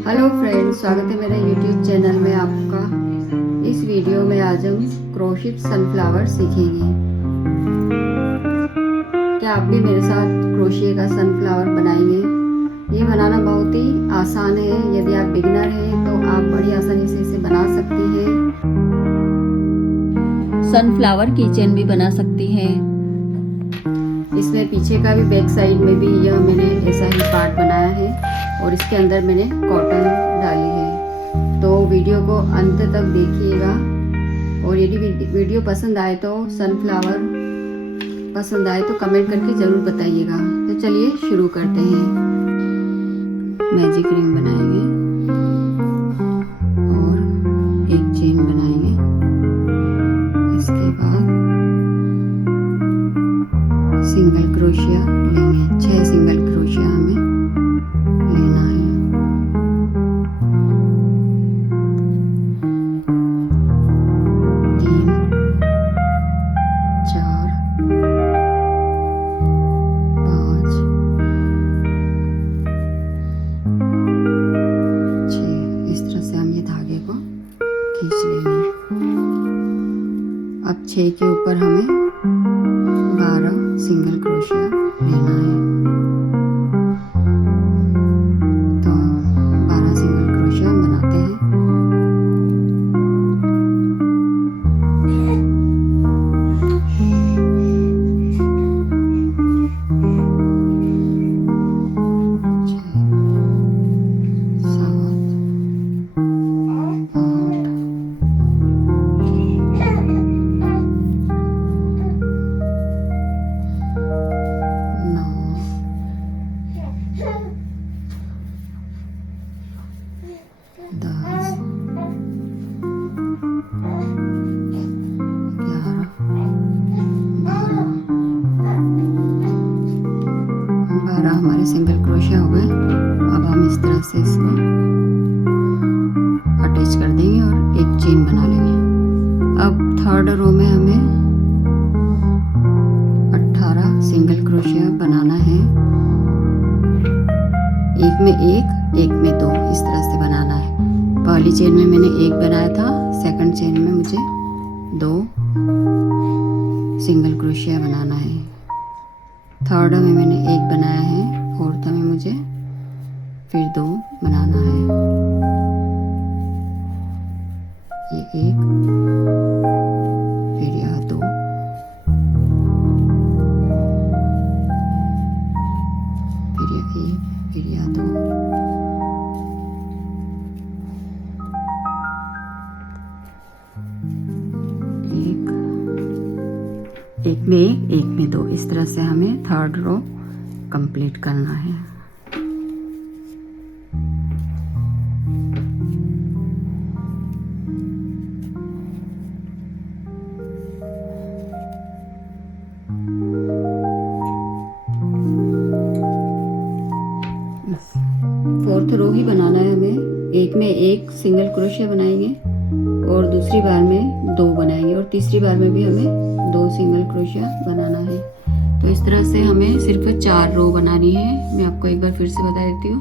Hello friends, स्वागत है मेरे यूट्यूब चैनल में आपका। इस वीडियो में आज हम क्रोशिट सनफ्लावर सीखेंगे। क्या आप भी मेरे साथ क्रोशिया का सनफ्लावर बनाएंगे? ये बनाना बहुत ही आसान है। यदि आप बिगिनर हैं तो आप बड़ी आसानी से इसे बना सकती हैं। सनफ्लावर की चेन भी बना सकती हैं। इसमें पीछे का भी बैक साइड में भी यह मैंने ऐसा ही पार्ट बनाया है और इसके अंदर मैंने कॉटन डाली है। तो वीडियो को अंत तक देखिएगा और यदि वीडियो पसंद आए तो सनफ्लावर पसंद आए तो कमेंट करके ज़रूर बताइएगा। तो चलिए शुरू करते हैं। मैजिक रिंग बनाएंगे और एक चेन बनाएंगे। इसके बाद सिंगल क्रोशिया लेंगे। 6 सिंगल क्रोशिया हमें लेना है। अब 6 के ऊपर हमें 12 सिंगल क्रोशिया लेना है। तो 12 सिंगल क्रोशिया हम बनाते हैं। हमारे सिंगल क्रोशिया हो गए। अब हम इस तरह से इसको अटैच कर देंगे और एक चेन बना लेंगे। अब थर्ड रो में हमें 18 सिंगल क्रोशिया बनाना है। एक में एक में 2 इस तरह से बनाना है। पहली चेन में मैंने 1 बनाया था, सेकंड चेन में मुझे 2 सिंगल क्रोशिया बनाना है। थर्ड में मैंने 1 बनाया है, फोर्थ में मुझे फिर 2 बनाना है। ये 1 फिर यह 2 फिर यह 1 फिर यह 2। एक में 2 इस तरह से हमें थर्ड रो कंप्लीट करना है। फोर्थ रो ही बनाना है हमें। एक में 1 सिंगल क्रोशिया बनाएंगे और दूसरी बार में 2 बनाएंगे और तीसरी बार में भी हमें 2 सिंगल क्रोशिया बनाना है। तो इस तरह से हमें सिर्फ 4 रो बनानी है। मैं आपको एक बार फिर से बता देती हूँ।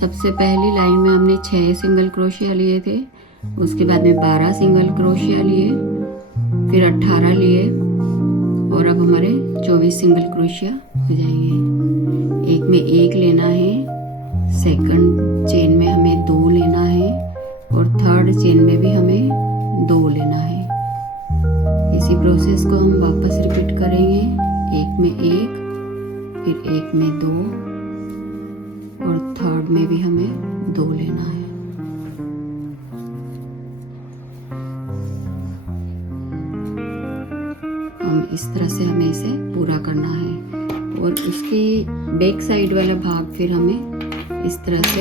सबसे पहली लाइन में हमने 6 सिंगल क्रोशिया लिए थे, उसके बाद में 12 सिंगल क्रोशिया लिए, फिर 18 लिए और अब हमारे 24 सिंगल क्रोशिया हो जाएंगे। एक में 1 लेना है, सेकंड चेन में हमें 2 लेना है और थर्ड चेन में भी हमें 2 लेना है। इसी प्रोसेस को हम वापस रिपीट करेंगे। एक में 1 फिर 1 में 2 और थर्ड में भी हमें 2 लेना है। हम इस तरह से हमें इसे पूरा करना है और उसके बैक साइड वाला भाग फिर हमें इस तरह से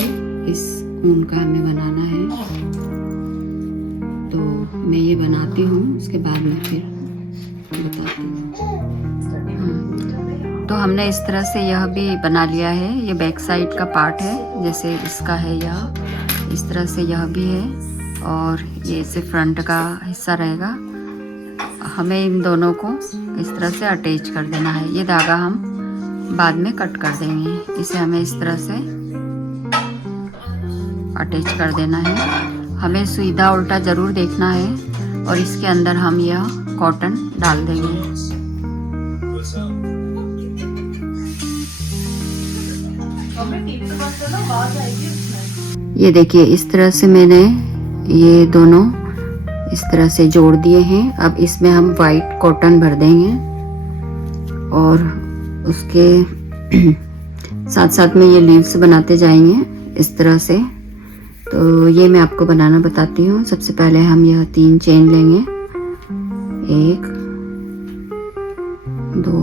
इस ऊन का हमें बनाना है। तो मैं ये बनाती हूँ, उसके बाद में फिर बताती हूँ। तो हमने इस तरह से यह भी बना लिया है। ये बैक साइड का पार्ट है, जैसे इसका है यह, इस तरह से यह भी है और ये इसे फ्रंट का हिस्सा रहेगा। हमें इन दोनों को इस तरह से अटैच कर देना है। ये धागा हम बाद में कट कर देंगे। इसे हमें इस तरह से अटैच कर देना है। हमें सीधा उल्टा ज़रूर देखना है और इसके अंदर हम यह कॉटन डाल देंगे। ये देखिए इस तरह से मैंने ये दोनों इस तरह से जोड़ दिए हैं। अब इसमें हम वाइट कॉटन भर देंगे और उसके साथ साथ में ये लीव्स बनाते जाएंगे इस तरह से। तो ये मैं आपको बनाना बताती हूँ। सबसे पहले हम यह 3 चेन लेंगे, 1 2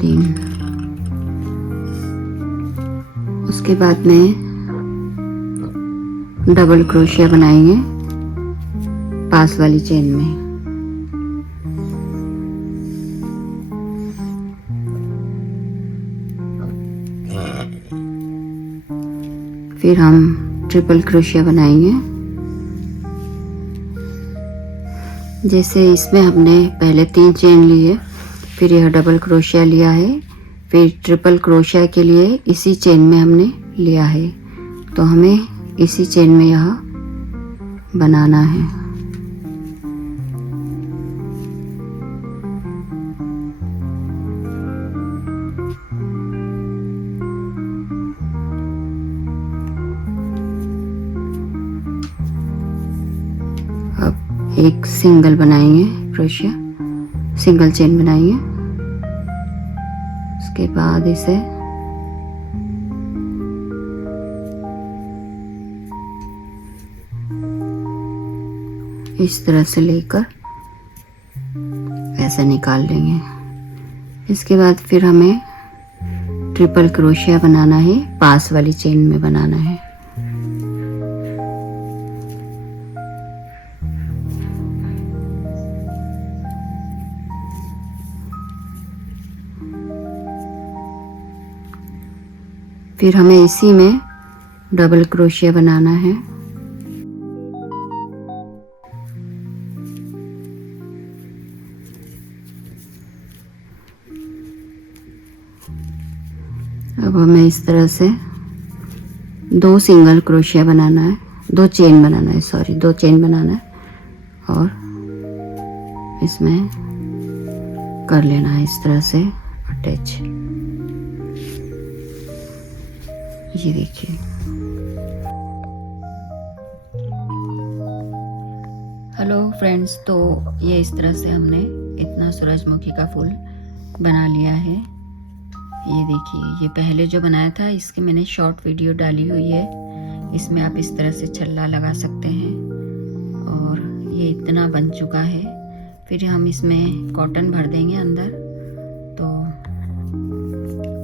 3। उसके बाद में डबल क्रोशिया बनाएंगे पास वाली चेन में। फिर हम ट्रिपल क्रोशिया बनाएंगे। जैसे इसमें हमने पहले 3 चेन लिए, फिर यह डबल क्रोशिया लिया है, फिर ट्रिपल क्रोशिया के लिए इसी चेन में हमने लिया है। तो हमें इसी चेन में यह बनाना है। अब एक सिंगल बनाएंगे क्रोशिया, सिंगल चेन बनाएंगे। उसके बाद इसे इस तरह से लेकर ऐसे निकाल लेंगे। इसके बाद फिर हमें ट्रिपल क्रोशिया बनाना है, पास वाली चेन में बनाना है। फिर हमें इसी में डबल क्रोशिया बनाना है। अब हमें इस तरह से 2 सिंगल क्रोशिया बनाना है, 2 चेन बनाना है, सॉरी 2 चेन बनाना है और इसमें कर लेना है इस तरह से अटैच। ये देखिए हेलो फ्रेंड्स, तो ये इस तरह से हमने इतना सूरजमुखी का फूल बना लिया है। ये देखिए, ये पहले जो बनाया था इसकी मैंने शॉर्ट वीडियो डाली हुई है। इसमें आप इस तरह से छल्ला लगा सकते हैं और ये इतना बन चुका है। फिर हम इसमें कॉटन भर देंगे अंदर। तो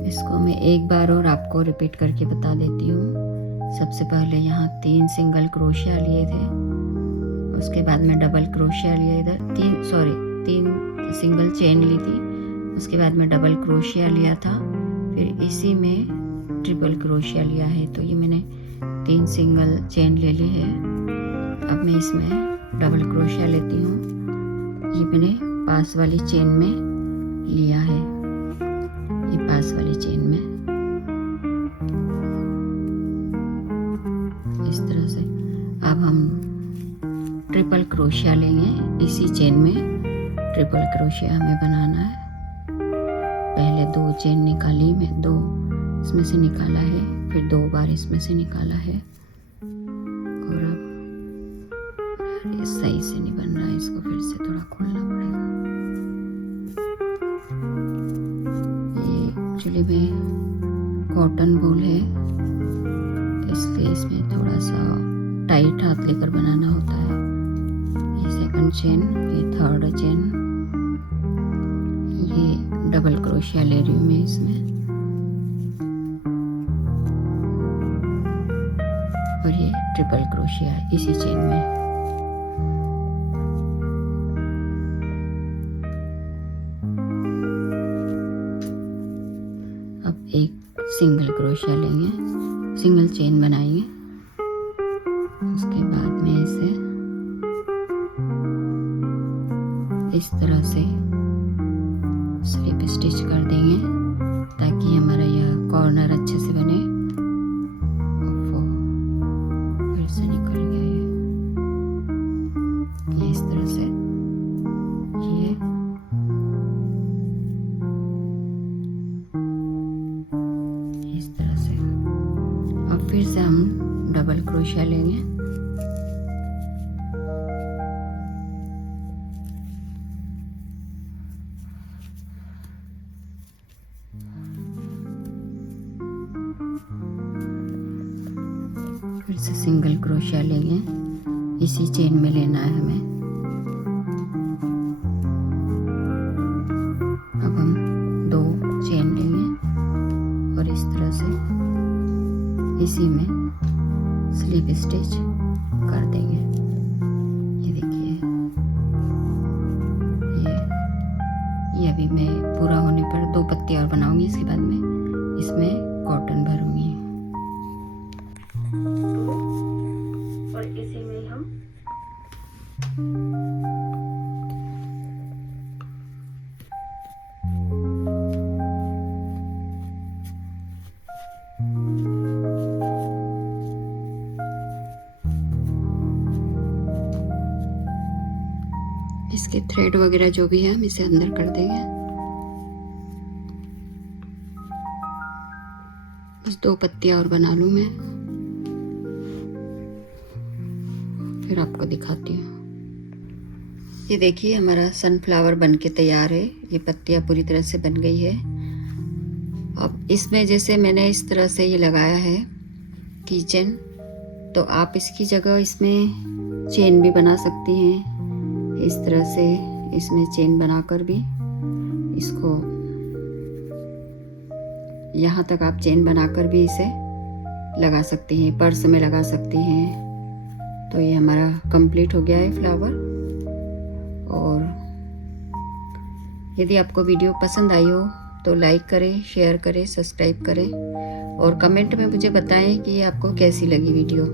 इसको मैं एक बार और आपको रिपीट करके बता देती हूँ। सबसे पहले यहाँ 3 सिंगल क्रोशिया लिए थे, उसके बाद में डबल क्रोशिया लिया, इधर 3 सिंगल चेन ली थी, उसके बाद में डबल क्रोशिया लिया था, फिर इसी में ट्रिपल क्रोशिया लिया है। तो ये मैंने 3 सिंगल चेन ले ली है। अब मैं इसमें डबल क्रोशिया लेती हूँ। ये मैंने पास वाली चेन में लिया है, ये पास वाली चेन में इस तरह से। अब हम ट्रिपल क्रोशिया लेंगे, इसी चेन में ट्रिपल क्रोशिया हमें बनाना है। पहले 2 चेन निकाली, मैं 2 इसमें से निकाला है, फिर 2 बार इसमें से निकाला है। और अब ये सही से नहीं बन रहा है, इसको फिर से थोड़ा खोलना पड़ेगा। ये एक्चुअली में कॉटन बॉल है, इसलिए इसमें थोड़ा सा टाइट हाथ लेकर बनाना होता है। ये सेकंड चेन, ये थर्ड चेन, ये डबल क्रोशिया ले रही हूँ मैं इसमें, और ये ट्रिपल क्रोशिया है इसी चेन में। अब एक सिंगल क्रोशिया लेंगे, सिंगल चेन बनाएंगे। उसके बाद में इसे इस तरह से स्लिप स्टिच कर देंगे ताकि हमारा यह कॉर्नर अच्छे से बने। फिर से हम डबल क्रोशिया लेंगे। फिर से सिंगल क्रोशिया लेंगे, इसी चेन में लेना है हमें। अब हम 2 चेन लेंगे और इस तरह से इसी में स्लिप स्टिच कर देंगे। ये देखिए, ये अभी मैं पूरा होने पर 2 पत्ती और बनाऊंगी। इसके बाद में इसमें कॉटन भरूंगी और इसी में हम इसके थ्रेड वगैरह जो भी है हम इसे अंदर कर देंगे। बस 2 पत्तियां और बना लूं मैं, फिर आपको दिखाती हूँ। ये देखिए हमारा सनफ्लावर बन के तैयार है। ये पत्तियां पूरी तरह से बन गई है। अब इसमें जैसे मैंने इस तरह से ये लगाया है किचन, तो आप इसकी जगह इसमें चेन भी बना सकती हैं। इस तरह से इसमें चेन बनाकर भी इसको यहाँ तक आप चेन बनाकर भी इसे लगा सकती हैं, पर्स में लगा सकती हैं। तो ये हमारा कंप्लीट हो गया है फ्लावर। और यदि आपको वीडियो पसंद आई हो तो लाइक करें, शेयर करें, सब्सक्राइब करें और कमेंट में मुझे बताएं कि आपको कैसी लगी वीडियो।